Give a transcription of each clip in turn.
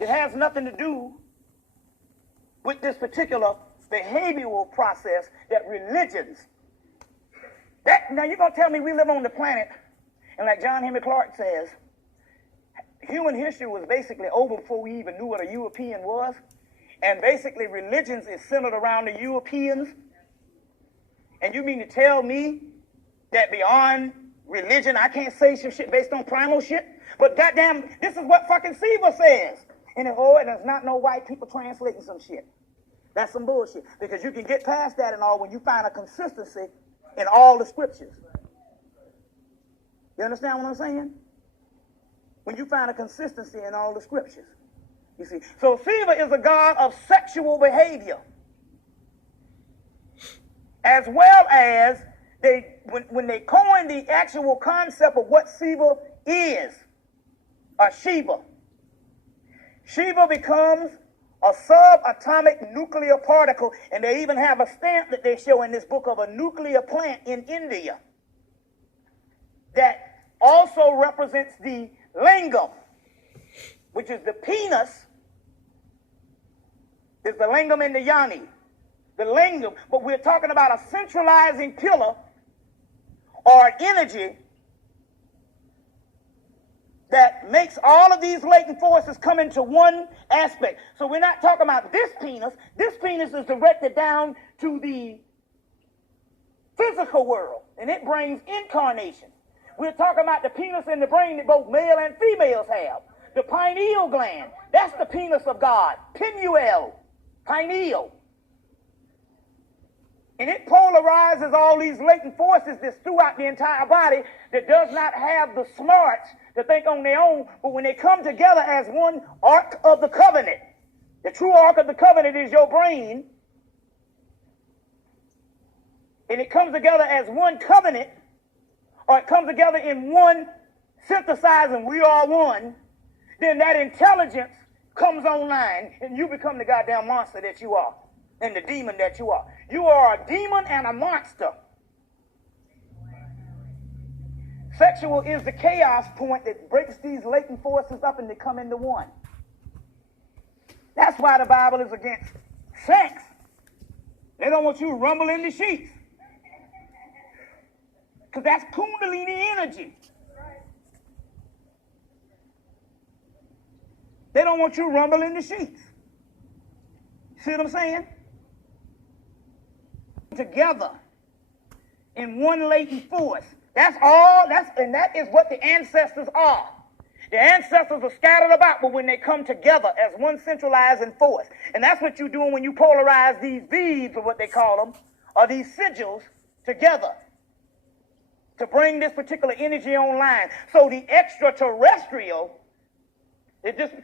It has nothing to do with this particular behavioral process that religions. Now you're going to tell me we live on the planet, and like John Hemmitt Clark says, human history was basically over before we even knew what a European was. And basically religions is centered around the Europeans. And you mean to tell me that beyond religion I can't say some shit based on primal shit? But goddamn, this is what fucking Siva says. And there's not no white people translating some shit. That's some bullshit. Because you can get past that and all when you find a consistency in all the scriptures. You understand what I'm saying? When you find a consistency in all the scriptures. You see. So Siva is a god of sexual behavior. As well as when they coined the actual concept of what Siva is, or Shiva. Shiva becomes a subatomic nuclear particle, and they even have a stamp that they show in this book of a nuclear plant in India that also represents the lingam, which is the penis. There's the lingam and the yoni. The lingam, but we're talking about a centralizing pillar or an energy that makes all of these latent forces come into one aspect. So we're not talking about this penis. This penis is directed down to the physical world, and it brings incarnation. We're talking about the penis and the brain that both male and females have. The pineal gland, that's the penis of God. Pineal, pineal. And it polarizes all these latent forces that's throughout the entire body that does not have the smarts to think on their own, but when they come together as one ark of the covenant, the true ark of the covenant is your brain, and it comes together as one covenant, or it comes together in one synthesizing we are one, then that intelligence comes online, and you become the goddamn monster that you are, and the demon that you are. You are a demon and a monster. Sexual is the chaos point that breaks these latent forces up and they come into one. That's why the Bible is against sex. They don't want you to rumble in the sheets. Because that's Kundalini energy. They don't want you to rumble in the sheets. See what I'm saying? Together in one latent force. That's all, and that is what the ancestors are. The ancestors are scattered about, but when they come together as one centralizing force, and that's what you're doing when you polarize these beads, or what they call them, or these sigils, together to bring this particular energy online. So the extraterrestrial,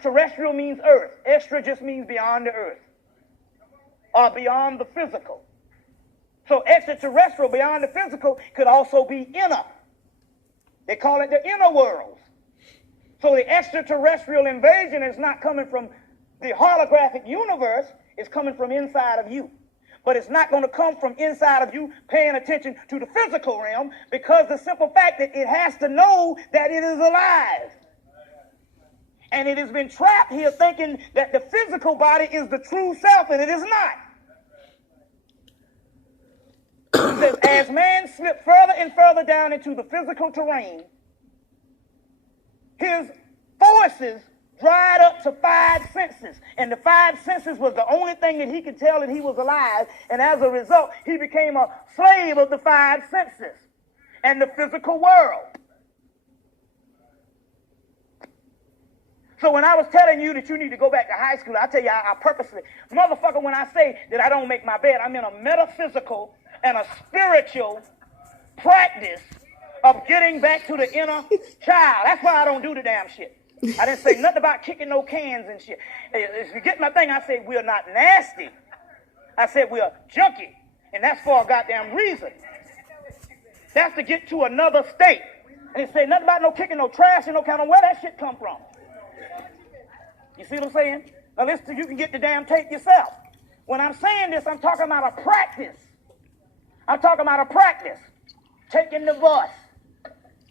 terrestrial means earth. Extra just means beyond the earth, or beyond the physical. So extraterrestrial, beyond the physical, could also be inner. They call it the inner worlds. So the extraterrestrial invasion is not coming from the holographic universe, it's coming from inside of you. But it's not going to come from inside of you paying attention to the physical realm, because the simple fact that it has to know that it is alive. And it has been trapped here thinking that the physical body is the true self, and it is not. It says, as man slipped further and further down into the physical terrain, his forces dried up to 5 senses. And the 5 senses was the only thing that he could tell that he was alive. And as a result, he became a slave of the 5 senses and the physical world. So when I was telling you that you need to go back to high school, I tell you, I purposely, motherfucker, when I say that I don't make my bed, I'm in a metaphysical and a spiritual practice of getting back to the inner child. That's why I don't do the damn shit. I didn't say nothing about kicking no cans and shit. If you get my thing, I say we're not nasty. I said we're junky. And that's for a goddamn reason. That's to get to another state. And they say nothing about no kicking no trash and no kind of where that shit come from. You see what I'm saying? Now listen, you can get the damn tape yourself. When I'm saying this, I'm talking about a practice. I'm talking about a practice. Taking the bus.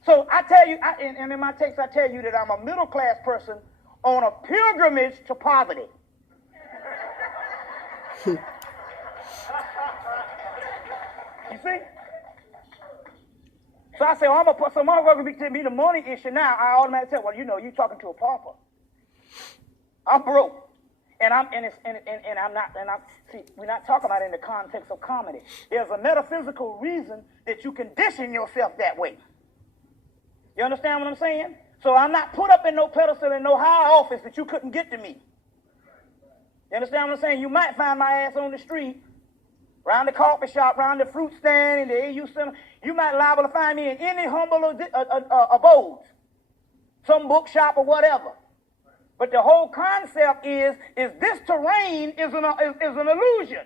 So I tell you, and in my text I tell you that I'm a middle class person on a pilgrimage to poverty. You see? So I say, oh, so motherfucker be telling me the money issue now. I automatically say, well, you know, you talking to a pauper. I'm broke. See, we're not talking about it in the context of comedy. There's a metaphysical reason that you condition yourself that way. You understand what I'm saying? So I'm not put up in no pedestal in no high office that you couldn't get to me. You understand what I'm saying? You might find my ass on the street, around the coffee shop, around the fruit stand, in the AU Center. You might liable to find me in any humble abode, some bookshop or whatever. But the whole concept is this terrain is an illusion.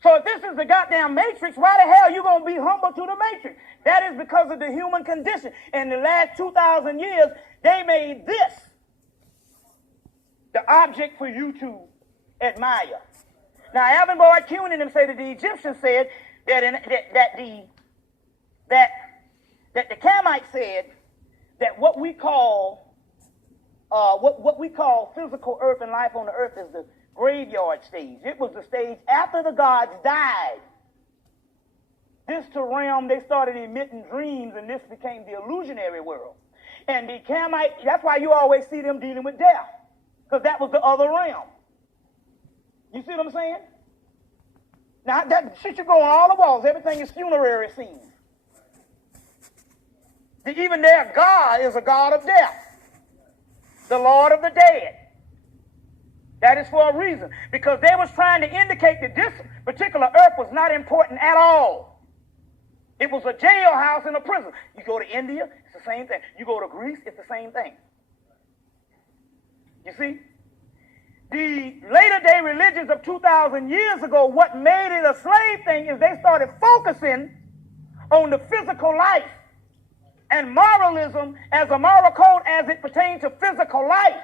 So if this is the goddamn matrix, why the hell are you going to be humble to the matrix? That is because of the human condition. In the last 2,000 years, they made this the object for you to admire. Now, Alvin Boyd Kuhn and them say that the Egyptians said that the Hemmitt said that what we call physical earth and life on the earth is the graveyard stage. It was the stage after the gods died. This to realm, they started emitting dreams, and this became the illusionary world. And the Hemmitt, that's why you always see them dealing with death, because that was the other realm. You see what I'm saying? Now, that shit you go on all the walls. Everything is funerary scenes. Even their God is a God of death. The Lord of the dead. That is for a reason. Because they was trying to indicate that this particular earth was not important at all. It was a jailhouse and a prison. You go to India, it's the same thing. You go to Greece, it's the same thing. You see? The later day religions of 2,000 years ago, what made it a slave thing is they started focusing on the physical life and moralism as a moral code as it pertains to physical life.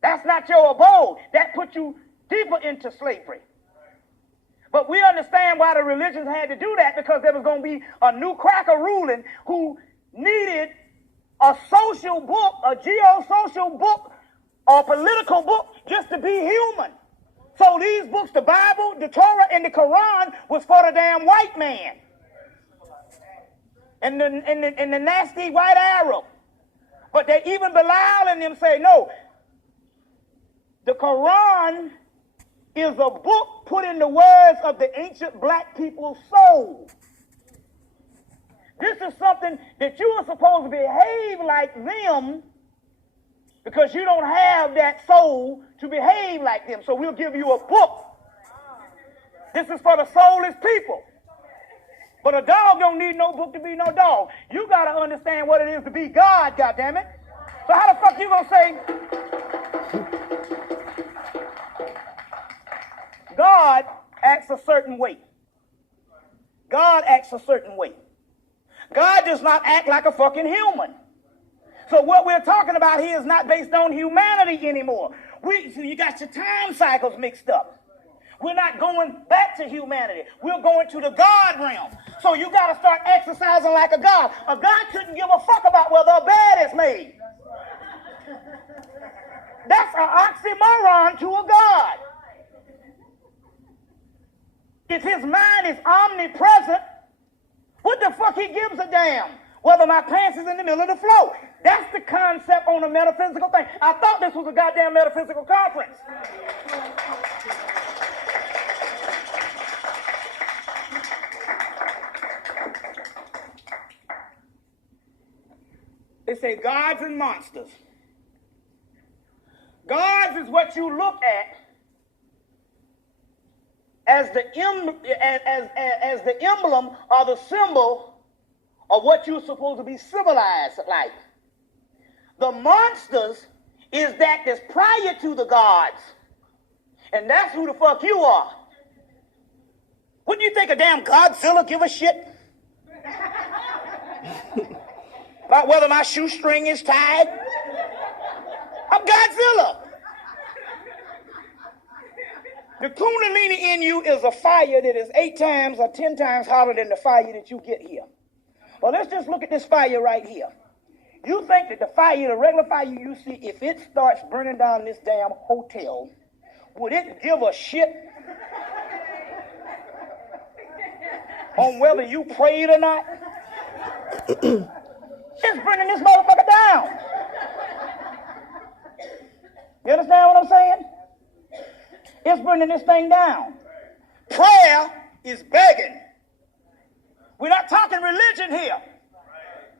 That's not your abode. That puts you deeper into slavery. But we understand why the religions had to do that, because there was going to be a new cracker ruling who needed a social book, a geosocial book, or political book just to be human. So these books, the Bible, the Torah, and the Quran was for the damn white man. And the nasty white Arab. But they even Bilal and them say, no, the Quran is a book put in the words of the ancient black people's soul. This is something that you are supposed to behave like them, because you don't have that soul to behave like them. So we'll give you a book. This is for the soulless people. But a dog don't need no book to be no dog. You got to understand what it is to be God, goddammit. So how the fuck you going to say God acts a certain way? God acts a certain way. God does not act like a fucking human. So what we're talking about here is not based on humanity anymore. So you got your time cycles mixed up. We're not going back to humanity. We're going to the God realm. So you got to start exercising like a God. A God couldn't give a fuck about whether a bed is made. That's an oxymoron to a God. If his mind is omnipresent, what the fuck he gives a damn whether my pants is in the middle of the floor? That's the concept on a metaphysical thing. I thought this was a goddamn metaphysical conference. They say gods and monsters. Gods is what you look at as the emblem or the symbol of what you're supposed to be civilized like. The monsters is that's prior to the gods. And that's who the fuck you are. Wouldn't you think a damn Godzilla give a shit about whether my shoestring is tied? I'm Godzilla. The Kundalini in you is a fire that is 8 times or 10 times hotter than the fire that you get here. Well, let's just look at this fire right here. You think that the fire, the regular fire you see, if it starts burning down this damn hotel, would it give a shit on whether you prayed or not? It's burning this motherfucker down. You understand what I'm saying? It's burning this thing down. Prayer is begging. We're not talking religion here.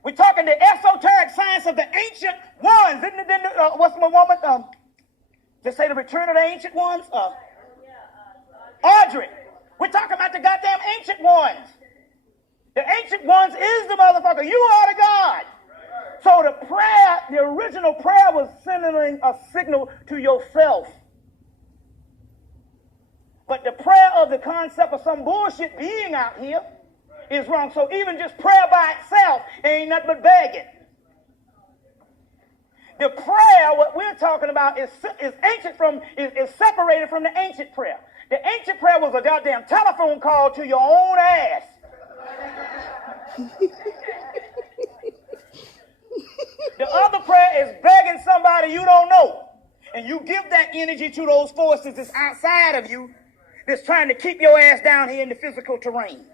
We're talking the esoteric science of the ancient ones. What's my woman? Just say the return of the ancient ones. Audrey. We're talking about the goddamn ancient ones. The ancient ones is the motherfucker. You are the God. So the prayer, the original prayer was sending a signal to yourself. But the prayer of the concept of some bullshit being out here is wrong. So even just prayer by itself ain't nothing but begging. The prayer, what we're talking about, is separated from the ancient prayer. The ancient prayer was a goddamn telephone call to your own ass. The other prayer is begging somebody you don't know. And you give that energy to those forces that's outside of you that's trying to keep your ass down here in the physical terrain.